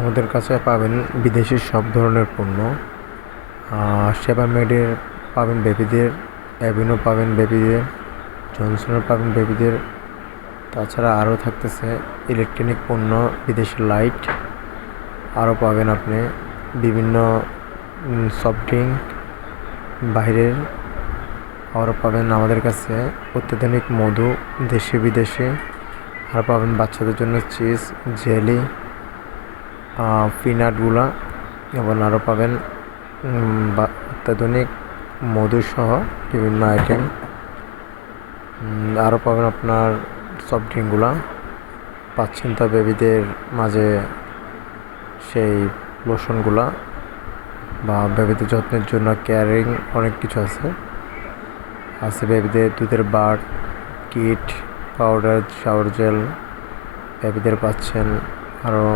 আমাদের কাছে পাবেন বিদেশি সব ধরনের পণ্য। সেবামেডের পাবেন বেবিদের, অ্যাভিনো পাবেন বেবিদের, জনসনের পাবেন বেবিদের। তাছাড়া আরও থাকতেছে ইলেকট্রনিক পণ্য, বিদেশি লাইট। আরও পাবেন আপনি বিভিন্ন সফট ড্রিঙ্ক বাইরের। আরও পাবেন আমাদের কাছে অত্যাধুনিক মধু, দেশি বিদেশি। আর পাবেন বাচ্চাদের জন্য চিজ, জেলি, পিনাটগুলা। এবং আরও পাবেন অত্যাধুনিক মধুসহ বিভিন্ন আইটেম। আরও পাবেন আপনার সফট ড্রিঙ্কগুলা পাচ্ছেন। তা বেবিদের মাঝে সেই লোশনগুলা বা বেবিদের যত্নের জন্য কেয়ারিং অনেক কিছু আছে বেবিদের দুধের বার, কিট, পাউডার, শাওয়ার জেল বেবিদের পাচ্ছেন। আরও